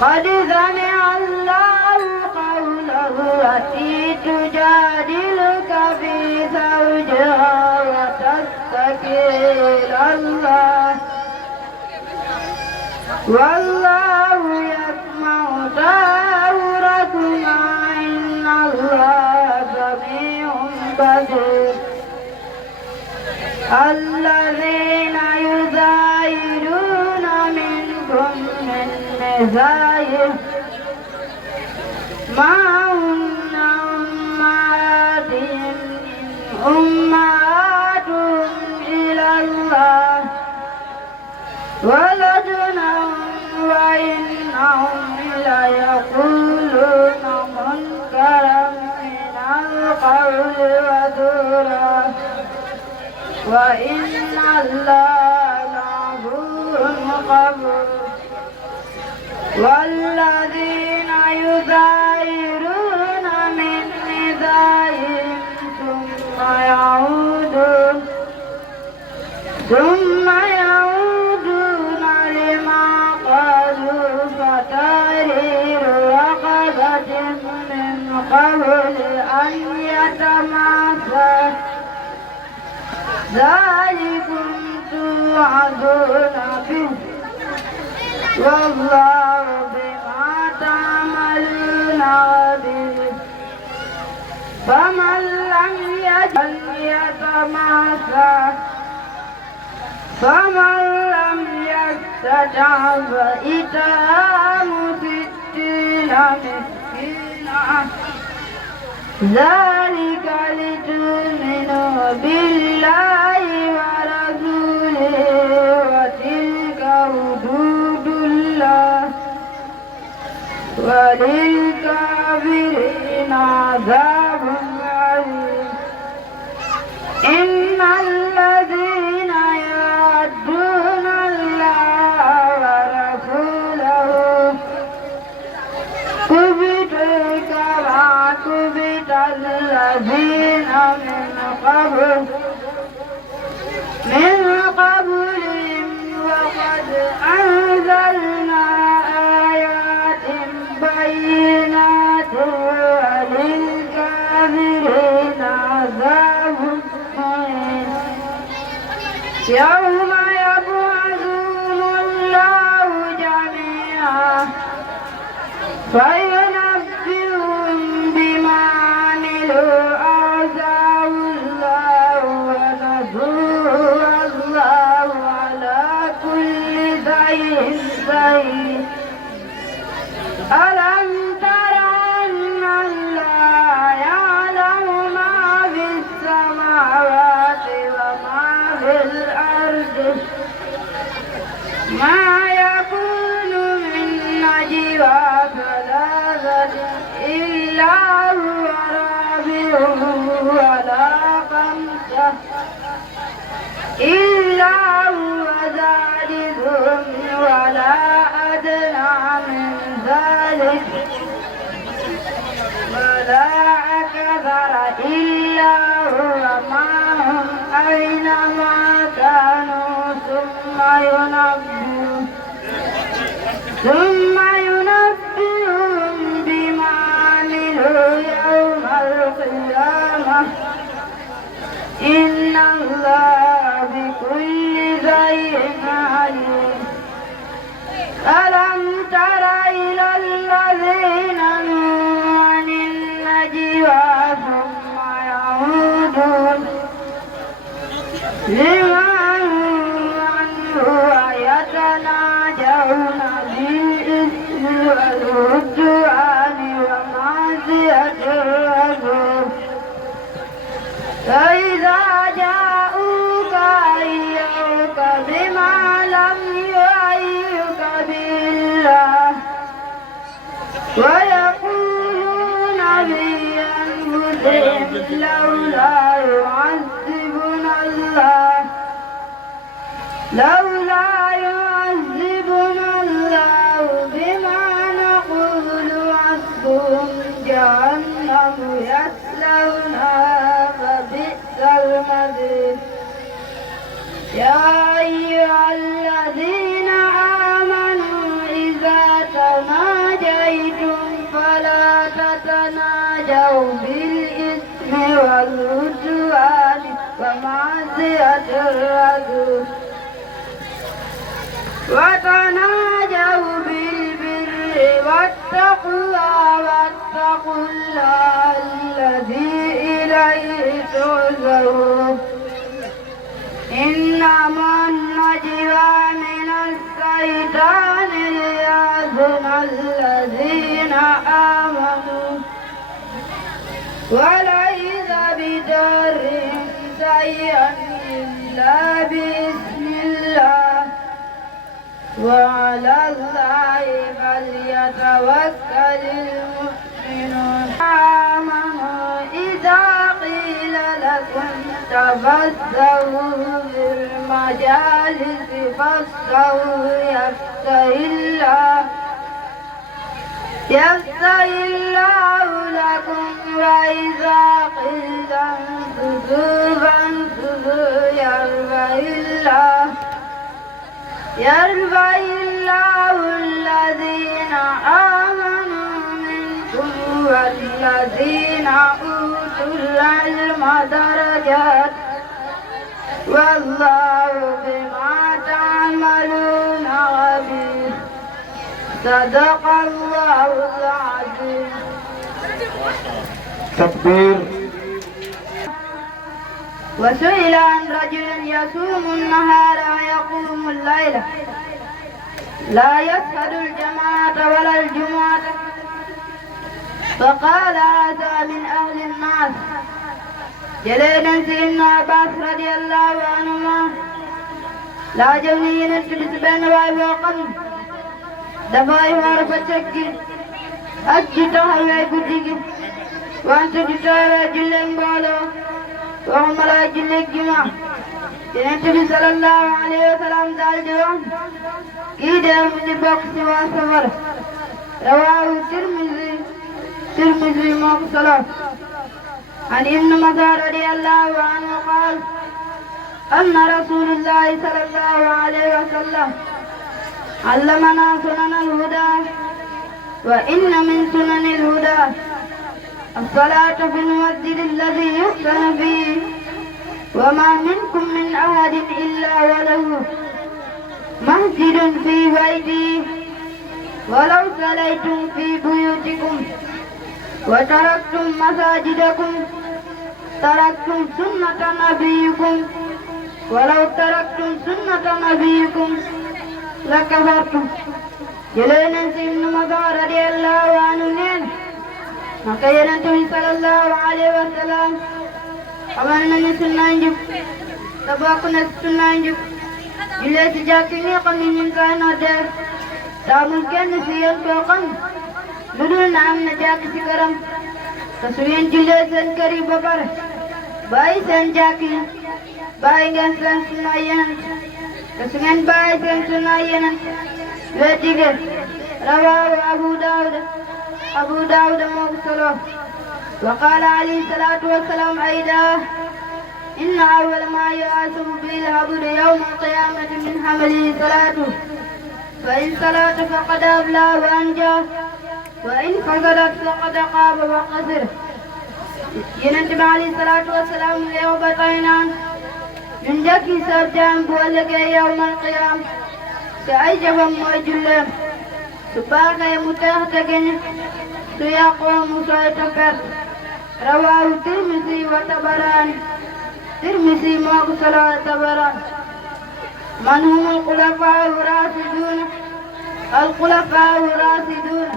قد سمع الله قول التي تجادلك في زوجها وتشتكي إلى الله والله يسمع تحاوركما إن الله سميع بصير. الذين يظاهرون منكم من نسائهم ما هن أمهاتهم إن أمهاتهم إلى الله ولدنهم وإنهم ليقولون منكرا من القول وزورا وإن الله لغفور غفور. والذين يظاهرون من نسائهم ثم يعودون لما قالوا فتحرير رقبة من قبل أن يتماسا ذلكم توعدون به والله بما تعملون خبير. فمن لم يجد فمن لم يستطع فإطعام 60 مسكينا ذلك لتؤمنوا بالله ورسوله وتلك حدود الله وللكافرين عذاب أليم. إن الذين يعدون الله ورسوله كبتوا كما كبت الذين من قبلهم وقد أنزلنا آيات بينات وللكافرين عذاب مهين. يوم يبعثهم الله جميعا فينبئهم بما عملوا أحصاه الله ونسوه والله على كل شيء شهيد. ألم تر أن الله يعلم ما في السماوات وما في الأرض ما يكون من نجوى ثلاثة إلا هو رابعهم ولا خمسة إلا هو سادسهم ولا أدنى من ذلك ولا أكثر إلا هو معهم أينما كانوا ثم ينبئهم بما عملوا يوم القيامة إن الله بكل شيء عليم. ألم تر إلى الذين نهوا عن النجوى ثم يعودون لما ويتناجون بالإثم والعدوان ومعصية الرسول فإذا جاءوك حيوك بما لم يحيك به الله ويقولون في أنفسهم لولا يعذبنا الله بما نقول حسبهم جهنم يصلونها فبئس المصير. يا أيها الذين آمنوا إذا تناجيتم تناجوا بالإثم والعدوان ومعصية الرسول وتناجوا بالبر والتقوى واتقوا الله الذي إليه تحشرون إنما النجوى من الشيطان ليحزن الذين آمنوا وليس بضر شيئا إلا بإذن الله وعلى الله فليتوكل المؤمنون آمنوا إذا قيل لكم تفسحوا في المجالس فافسحوا يفتح الله لكم وإذا قيل انفذوا فانفذوا يرفع الله الذين آمنوا منكم والذين أوتوا العلم درجات والله بما تعملون خبير صدق الله العظيم. تكبير. وسئل عن رجل يصوم النهار ويقوم الليل لا يشهد الجماعة ولا الجمعة فقال هذا من أهل الناس. جليلا سيدنا عباس رضي الله عنهما لا جميل تلس بين واي وقلب دفاي وارفتك أجتها ويقدك وأنت تتابع جلين بولو وهم لا جلين جمع النبي صلى الله عليه وسلم دال جوان كيدا من بوكس وصفر رواه الترمذي مقصلا عن ابن مسعود رضي الله عنه قال أن رسول الله صلى الله عليه وسلم علمنا سنن الهدى وإن من سنن الهدى الصلاة في المسجد الذي يحسن فيه وما منكم من أحد إلا وله مسجد في بيته ولو صليتم في بيوتكم وتركتم مساجدكم تركتم سنة نبيكم ولو تركتم سنة نبيكم لكفرتم. جلينا ابن مسعود رضي الله عنه نين maka Yonent bi sallallahu alayhi wa sallam xamal nañu sunna njub te bokk na sunna njub jullee ci jàkk yi nga xam ne ñu ngi koy noddee te amul kenn si yéen koo xam lu dul na am na jàkk ci këram te su ngeen jullee seen kër yi ba pare bàyyi seen jàkk yi bàyyi ngeen seen sunna Yonent te su ngeen bàyyi seen sunna Yonent weddi ngeen. rawaahu Abu Daawud موصله. وقال عليه الصلاة والسلام أيضا إن أول ما يحاسب به العبد يوم القيامة من عمله صلاته فإن صلت فقد أفلح وأنجح وإن فسدت فقد خاب وخسر. Yonent bi alayhi salaatu wa salaam yow ba tey naan ñu njëkk sa jaam bu ëllëgee yawmal qiyaam te ay jëfam mooy julleem su baaxee mu teex te geñe su yàqoo mu sooy te perte. rawaahu Tirmisi wa Tabaraani. Tirmisi moo ko solo Tabaraani. man humul xulafaa'u raasiduuna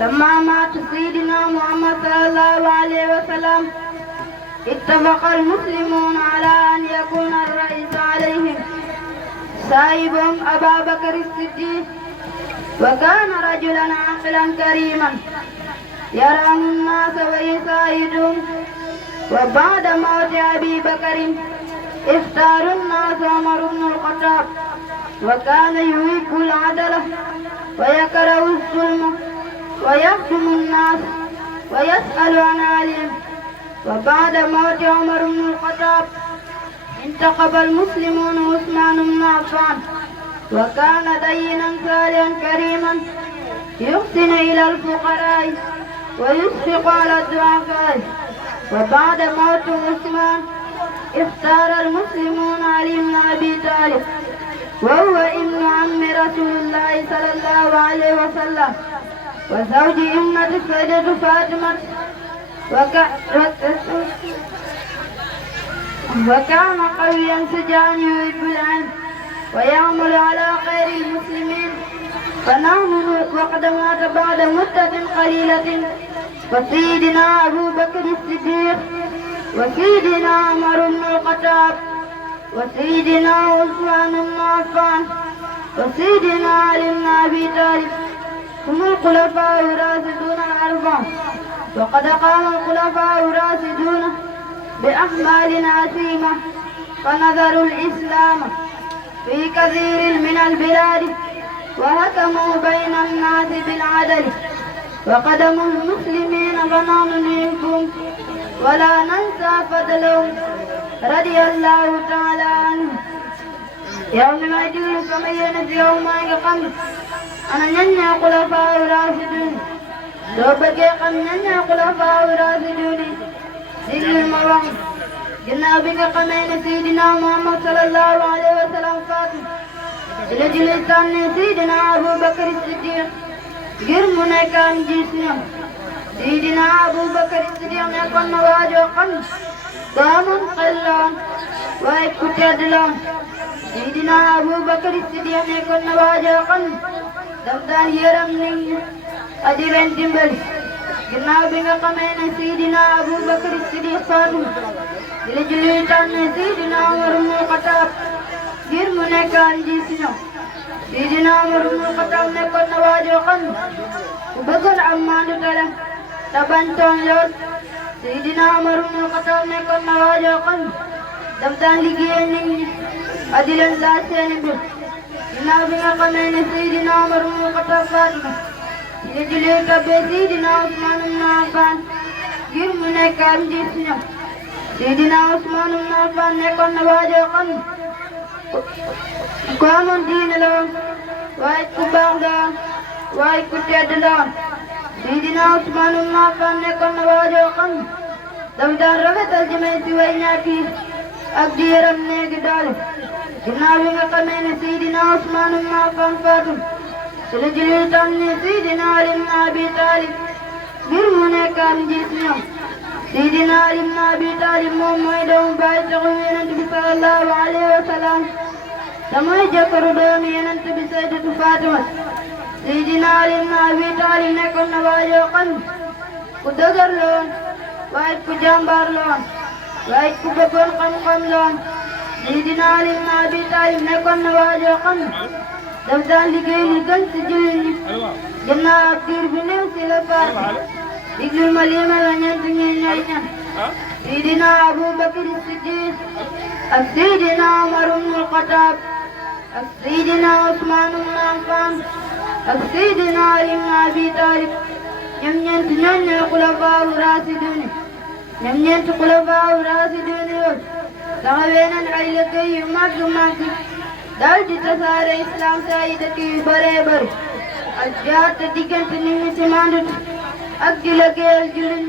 لما مات سيدنا محمد صلى الله عليه وسلم اتفق المسلمون على أن يكون الرئيس عليهم صاحبهم أبا بكر الصديق وكان رجلا عاقلا كريما يرحم الناس ويساعدهم. وبعد موت أبي بكر اختار الناس عمر بن الخطاب وكان يحب العدل ويكره الظلم ويخدم الناس ويسأل عن عليهم. وبعد موت عمر بن الخطاب انتخب المسلمون عثمان بن عفان وكان دينا صالحا كريما يحسن إلى الفقراء ويشفق على الضعفاء. وبعد موت عثمان اختار المسلمون علي بن أبي طالب وهو ابن عم رسول الله صلى الله عليه وسلم وزوج ابنة السيدة فاطمة وكان قويا شجاعا يحب العلم ويعمل على خير المسلمين. فنحن وقد مات بعد مدة قليلة وسيدنا أبو بكر الصديق وسيدنا عمر بن الخطاب وسيدنا عثمان بن عفان وسيدنا علي بن أبي طالب هم الخلفاء الراشدون الأربعة. وقد قام الخلفاء الراشدون بأعمال عظيمة فنذروا الإسلام في كثير من البلاد وحكموا بين الناس بالعدل وقدموا المسلمين فنحن منكم ولا ننسى فضلهم رضي الله تعالى عنه. يوم ما يجوز كمين في يوم ما يقام أنا ننيا خلفاء الراشدون لو بقي قم ننيا خلفاء الراشدون دين الموام جنابك قمين سيدنا محمد صلى الله عليه وسلم فاتح إلى جلسان سيدنا أبو بكر الصديق غير منكان جسنا سيدنا أبو بكر الصديق نكون نواجه قم قامن قلان ويكتدلان سيدنا أبو بكر الصديق نكون نواجه قم دمدان يرمني أجرين جنبل جنابك قمين سيدنا أبو بكر الصديق فاتح إلى جلسان سيدنا عمر بن الخطاب غير منكان جسنا سيدنا عمر بن الخطاب نكون نواجه قم وبقر عمان تلا تبنتون لول سيدنا عمر بن الخطاب نكون نواجه قم دمدان لجيني أدلن لا سينبه جنابنا قمين سيدنا عمر بن الخطاب فاطمة يجليك بسيدنا عثمان بن عفان غير منكان جسنا سيدنا عثمان بن عفان نكون نواجه قم قامون دين لون واي كبار لون واي كتير لون سيدنا عثمان بن عفان نكون نواجه قم دمدان رفت الجميع ويناكي أقديرم نيجدال جنابنا قمين سيدنا عثمان بن عفان فاتم سلجلي تاني سيدنا علي بن أبي طالب برمونا كان جسنا سيدنا علي بن أبي طالب موميدهم بايت غوين النبي صلى الله عليه وسلم damay jëkkëru doomi Yonent bi Sayyidatu Fatima Seydina Ali ibn Abi Talib nekkoon na waajoo xam ku dëgër loon waaye ku jàmbaar loon waaye ku bëggoon xam-xam loon Seydina Ali ibn Abi Talib nekkoon na waajoo xam daf daan liggéey li gën ci jullit ñi ginnaaw ab diir bi néew ci la faatu diglul ma lii ma la ñeent ñi ñooy ñan Seydina Abu Bakr Siddiq ak Seydina Umar ibn al-Khattab ak Seydina Usmaan ibn Affaan ak Seydina Ali ibn Abi Talib ñoom ñeent ñooñu ñooy xulafaa raasiduun ñoom ñeent xulafaa raasiduun yooyu taxawee nañ ay liggéey yu mag daal di tasaare islam si ay dëkk yu bëree bëri ak jaar te diggante nit ñi si mandut ak di liggéeyal jullit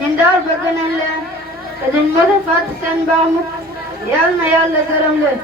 ñun daal bëgg nañ leen te duñ mës a fàtte seen baax mukk yal na yàlla gërëm leen.